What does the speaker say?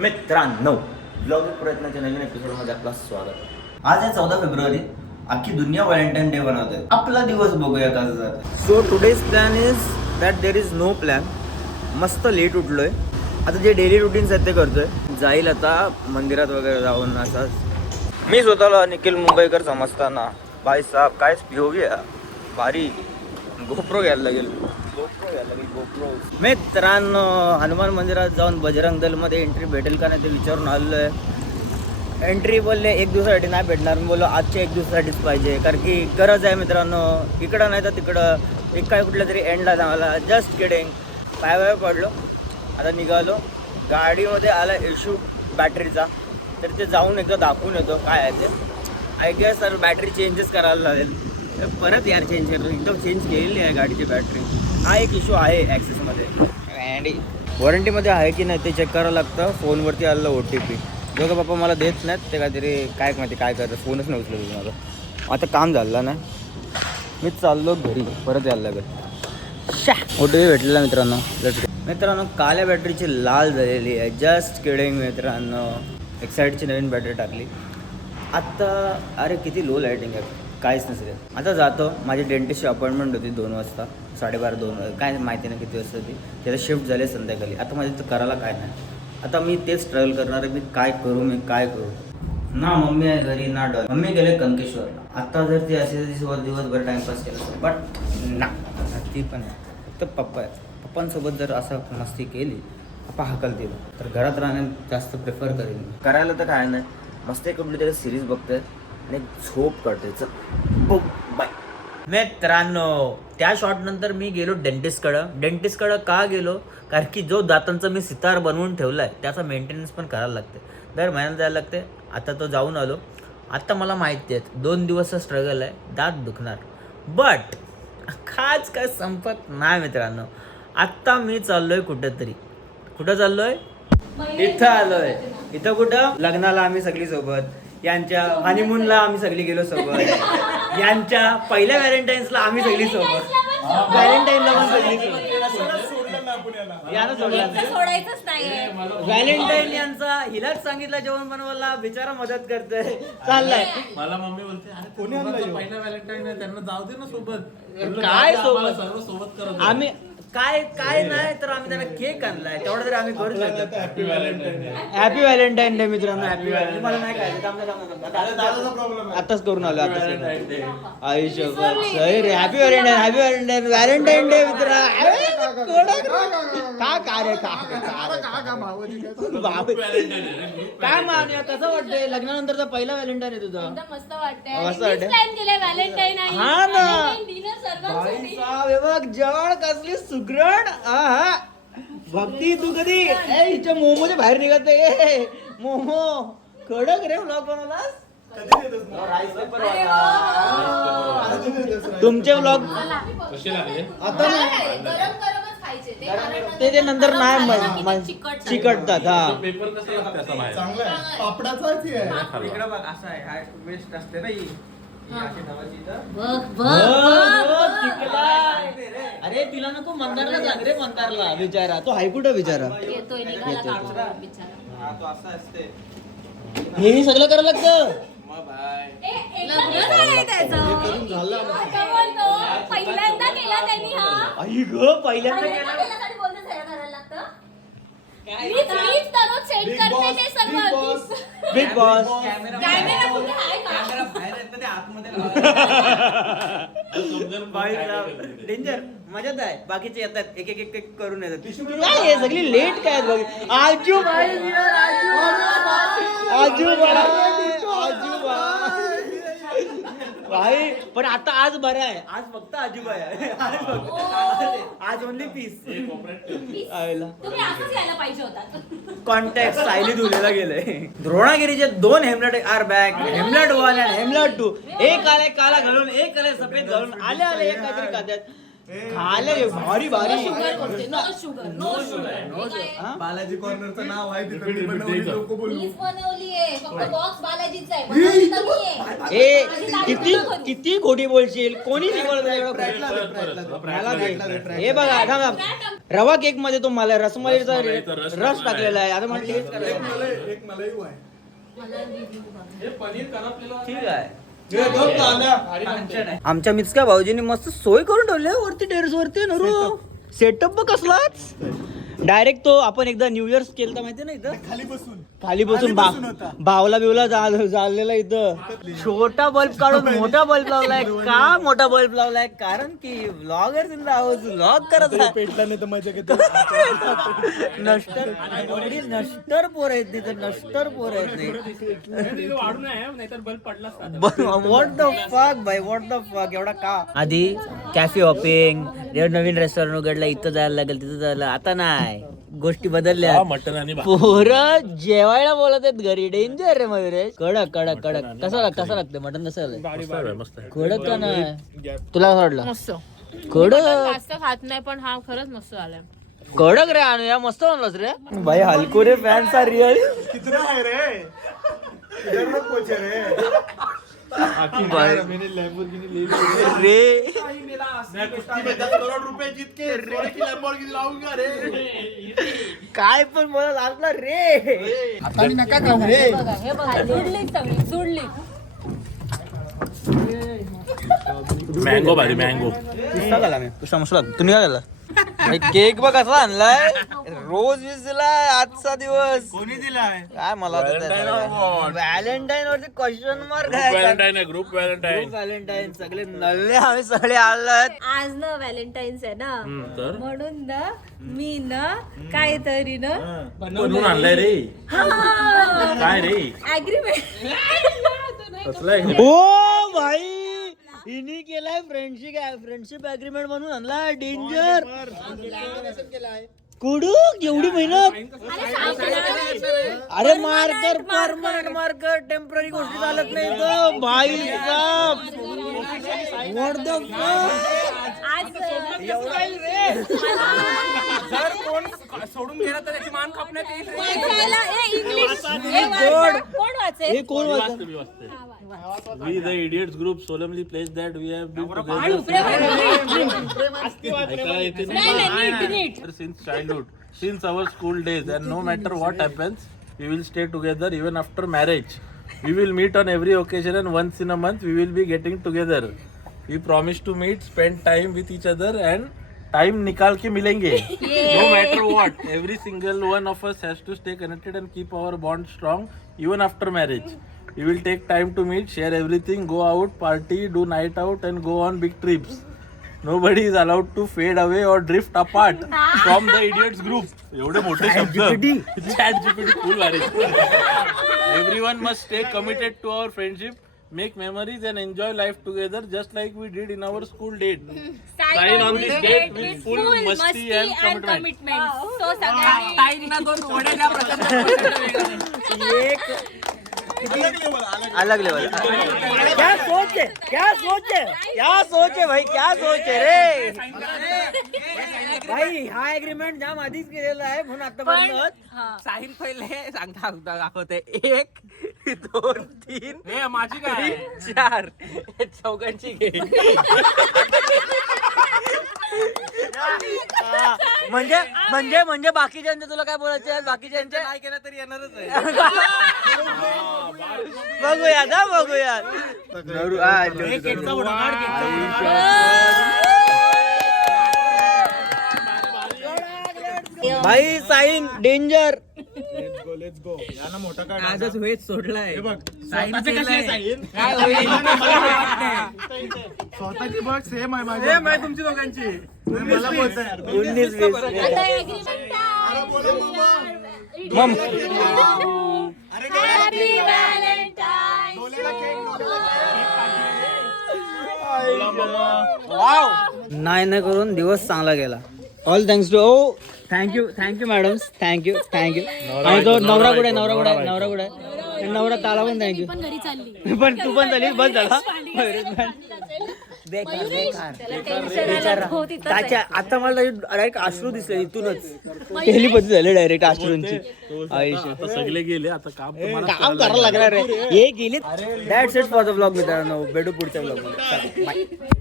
मित्रांनो, ब्लॉग प्रयत्नाच्या नवीन एपिसोडमध्ये आपलं स्वागत. आज आहे 14 फेब्रुवारी. अख्खी दुनिया व्हॅलेंटाईन डे बनवते. आपला दिवस बघूया कसं जातं. So today's plan is that there is no plan. मस्त लेट उठलोय. आता जे डेली रुटीन्स आहेत ते करतोय. जाईल आता मंदिरात वगैरे जाऊन असं. मी स्वतःला निखिल मुंबईकर समजताना भाई साहेब काय POV भारी. गोप्रो घ्यायला लागेल. गोप्रो. मित्रांनो, हनुमान मंदिरात जाऊन बजरंग दलमध्ये एंट्री भेटेल का नाही ते विचारून आलेलो आहे. एंट्री बोलले एक दिवसासाठी नाही भेटणार. मी बोललो आजच्या एक दिवसासाठीच पाहिजे, कारण की गरज आहे मित्रांनो. इकडं नाही तर तिकडं एक काय कुठल्या तरी एंडला जायला. Just kidding. पाय पडलो. आता निघालो. गाडीमध्ये आला इश्यू बॅटरीचा, तर ते जाऊन एकदा दाखवून येतो काय आहे ते. I guess sir battery changes करायला लागेल. परत यार चेंज करतो. एकदम चेंज केलेली आहे गाडीची बॅटरी. हा एक इश्यू आहे ॲक्सेसमध्ये. अँड वॉरंटीमध्ये आहे की नाही ते चेक करावं लागतं. फोनवरती आलेलं OTP दोघं पप्पा मला देत नाहीत. ते काहीतरी काय माहिती काय करतं. फोनच नाही उचलत तुझं. माझं आता काम झालं ना, मी चाललो घरी. परत यायला लागेल. OTP भेटलेला मित्रांनो. काल्या बॅटरीची लाल झालेली आहे. जस्ट किडिंग मित्रांनो. एक्साईडची नवीन बॅटरी टाकली आत्ता. अरे किती लो लाईटिंग आहे, काहीच नसेल. आता जातो. माझी डेंटिस्टची अपॉइंटमेंट होती 2 वाजता. 12:30 काय माहिती नाही किती वाजता होती. त्याला शिफ्ट झाले संध्याकाळी. आता माझ्या तर करायला काय नाही. आता मी तेच स्ट्रगल करणार आहे. मी काय करू. ना मम्मी आहे घरी ना डॉल. मम्मी गेले कनकेश्वरला. आता जर ती असे दिवसभर टाइमपास केला बट ना ती पण नाही. फक्त पप्पा आहे. पप्पांसोबत जर असं मस्ती केली, पप्पा हकल दिलं तर घरात राहण्यात जास्त प्रेफर करेन. करायला तर काय नाही. मस्त एक कुठली तरी सिरीज बघतोय आणि झोप काढतोय. चल बाय. मित्रांनो, त्या शॉट नंतर मी गेलो डेंटिस्टकडं का गेलो, कारण की जो दातांचा मी सितार बनवून ठेवला आहे त्याचा मेंटेनन्स पण करायला लागते. दर महिन्यात जायला लागते. आता तो जाऊन आलो. आता मला माहिती आहे 2 दिवसचा स्ट्रगल आहे. दात दुखणार बट खास काय संपत नाही मित्रांनो. आत्ता मी चाललोय कुठं चाललोय? इथं आलोय. इथं कुठं? लग्नाला आम्ही सगळी सोबत. यांच्या हनीमूनला आम्ही सगळी गेलो सोबत. यांच्या पहिल्या व्हॅलेंटाईन्सला आम्ही सगळी सोबत. व्हॅलेंटाईनला पण सगळी सोबत. यानं सोडायचंच नाही. व्हॅलेंटाईन यांचा हिलाच सांगितलं जेवण बनवायला. बिचारा मदत करतोय. चाललाय. मला मम्मी बोलते अरे कोणी पहिला व्हॅलेंटाईन आहे त्यांना जाऊ दे ना सोबत. काय सोबत करत आम्ही काय नाही तर आम्ही त्यांना केक आणलाय. तेवढं तरी आम्ही करू शकतो. Happy Valentine Day. Happy Valentine Day मित्रांनो. Happy Valentine. मला नाही काय आताच करून आलो. आयुष्य रे. हॅपी व्हॅलेंटाईन डे मित्रा. काय मानूया कसं वाटतंय? लग्नानंतरचा पहिला व्हॅलेंटाईन आहे तुझा. मस्त वाटतंय. मस्त वाटतंय. प्लॅन केलाय व्हॅलेंटाईन आहे. हा ना. डिनर सर्वांसाठी. बघ जवळ कसली सुगरण. भक्ती तू कधी हिच्या मोमोच्या बाहेर निघत नाही. मोमो कडक रे. व्लॉग बनवलास तुमचे व्लॉग कसे लागले? आता नाही. गरम गरमच खायचे ते, कारण ते नंतर किती नाही चिकटतात. चिकटतात. हा पेपर कसं लागतं असं बाहेर? चांगलं आहे. पापडाचाच आहे. इकडं बघ असं आहे. हा वेस्ट असते ना ही अशी धावाची इथं. अरे तिला नको मंदारला सांग रे. मंदारला बिचारा तो हाय कुठं बिचारा. येतोय निघाला काढून बिचारा. हा तो असा असते. हे सगळं करायला लागतं. मग बाय. लग्न झालंय त्याचं. आता बोलतो, पहिल्यांदा केला त्यांनी हा. आई ग पहिल्यांदा पहिल्यांदा केल्यासाठी बोलतो सगळं करायला लागतं. मीच दररोज सेट करते ते सर्व. Big boss. कॅमेरा कुठे आहे का? कॅमेरा बाहेर आहेत ना ते आतमध्ये लावलेला. डेंजर. मजाच आहे. बाकीचे येतात एक एक करून येतात. काय हे सगळी लेट काय बघ. आजू भाई भाई. पण आता आज बरं आहे. आज फक्त आजूबाई आहे. आज ओनली पीस. तुम्ही असंच यायला पाहिजे होता. कॉन्टॅक्ट सायली धुलेला गेलंय. द्रोणागिरीचे 2 हेमलेट आर बॅग. हेमलेट 1 आणि हेमलेट 2. एक आले काला घालून, एक आले सफेद घालून. आले एक काहीतरी खात्यात. खाले भारी भारी शुगर बोलते no sugar no sugar Balaji कॉर्नरचं नाव आहे तिथं मी बनवली, लोकं बोलू. मीच बनवलीये फक्त बॉक्स बालाजीचा आहे बनवली तर मी आहे. ए माझी तारीफ नको करू. किती खोटी बोलशील कोणी शिकवलं तुला एवढं ब्रॅटला खोटं? दे, ब्रॅटला दे. मला दे. ब्रॅटला दे, ब्रॅटला हे बघा थांब रवा केक मध्ये तुम्हाला रसमलाईचा रस टाकलेला आहे आता मला टेस्ट दे. करायचं एक मलाई आहे. मला review बघा. हे पनीर करपलेलं ठीक आहे हे बघ ताल्या. कांचन आहे. आमच्या मिचका भाऊजीने मस्त सोय करून ठेवली आहे वरती टेरेस वरती नरू सेटअप बघ कसलाच डायरेक्ट तो आपण एकदा न्यू इयर्स केलं तर माहिती ना इथं खाली बसून खाली बसून होता. भावला बिवला झालेला इथं छोटा बल्ब काढून मोठा बल्ब लावलाय का मोठा बल्ब लावलाय कारण की व्लॉगर व्लॉग करत आहे पेटला नाही तर मजा घेतो. नष्टर एवढी नष्टर पोर आहेत तिथे नष्टर पोर आहेत नाही वाढून आहे नाहीतर बल्ब पडलाच व्हॉट द फक भाई व्हॉट द फक एवढा का आधी कॅफे हॉपिंग नवीन रेस्टॉरंट उघडलं इथं जायला लागेल तिथं जायला आता नाही गोष्टी बदलल्या मटन आणि पोरं जेवायला बोलत आहेत घरी डेंजर रे मयुरेश कडक कडक कडक कसं लागतं मटन कसं मस्त आहे कडक का नाही तुला कसं वाटलं मस्त कडक जास्त खात नाही पण हा खरंच मस्त झालाय कडक रे आणूया मस्त म्हणलंस रे भाई हलकुरे फॅन्स आर रिअल कितना आहे रे इधर लोग पोचे रे. मैंने लैम्बोर्गिनी ले ली. रे मैं कुश्ती में 10 करोड़ रुपए जीत के सोने की लैम्बोर्गिनी लाऊंगा रे. काय पण बोला लागला रे आता मी नका खाऊ रे. बघा हे बघा जुडली सगळी जुडली मँगो भारी मँगो पुष्पा झाला मी पुष्पा मस्त लागतो तुम्ही काय झाला केक बघ कसा आणलाय रोज वीस दिलाय आजचा दिवस कोणी दिलाय? काय मला व्हॅलेंटाईन वरती क्वेश्चन मार्क आहे व्हॅलेंटाईन आहे ग्रुप व्हॅलेंटाईन व्हॅलेंटाईन सगळे नल्ले आम्ही सगळे आलात आज ना व्हॅलेंटाईन्स आहे ना तर म्हणून ना मी ना काहीतरी ना बनवून आणलाय रे काय रे अग्रीमेंट कसलाय ओ भाई हिनी केलाय फ्रेंडशिप अग्रीमेंट म्हणून आणला डेंजर कुडूक एवढी मेहनत अरे मार्कर परमनंट मार्कर टेम्पररी गोष्टी चालत नाही तो भाई व्हॉट द जर कोण सोडून गेला तर त्याची मान कापण्यात येईल. इंग्लिश कोण वाचे हे कोण वाचत We the idiots group solemnly pledge that we have been together since childhood, since our school days, and no matter what happens, we will stay together even after marriage. We will meet on every occasion and once in a month we will be getting together. We promise to meet, spend time with each other and time nikal ke milenge. No matter what, every single one of us has to stay connected and keep our bond strong even after marriage. We will take time to meet, share everything, go out, party, do night out and go on big trips. Nobody is allowed to fade away or drift apart from the idiots group. एवढे मोठे शब्द Chat GPT cool भारी. Everyone must stay committed to our friendship, make memories and enjoy life together just like we did in our school date. Sign on this date with full masti and commitment. तो सगळ्यांनी ताईंना दोन वड्या द्या प्रचंड. एक अलग लेवल क्या सोच है भाई क्या सोच है रे भाई हा एग्रीमेंट जाम आधीच केलेला आहे म्हणून आतापर्यंत साहिल पहिले सांगता दाखवते 1 2 3 हे माझी काय 4 चौघांची घे. म्हणजे बाकीच्यांचे तुला काय बोलायचे आहे? बाकीच्यांचे नाही केलं तरी येणारच आहे. बघूया भाई साईन डेंजर लेट्स गो या ना मोठा काढ. आजच वेट सोडलाय. हे बघ साईन केलंय. काय होईल? स्वतःची बघ सेम आहे माझी. सेम आहे तुमची दोघांची. मला बोलताय यार. 19-20 आता agreement मम Happy Valentine's नाही करून दिवस चांगला गेला all thanks to thank you madam thank you आणि तो नवरा कुठे नवरा ताला पण थँक्यू पण घरी चालली पण तू पण झाली बस झाला बेकार बेकार त्याला टेन्शन आलं हो तिथं त्याच्या आता मला डायरेक्ट अश्रू दिसले इथूनच पहिली पद्धती झाली डायरेक्ट अश्रूंची आयुष्य आता सगळे गेले आता काम तुम्हाला काम करायला लागणार आहे हे गेले that's it for the vlog मित्रांनो भेटू पुढच्या व्लॉग मध्ये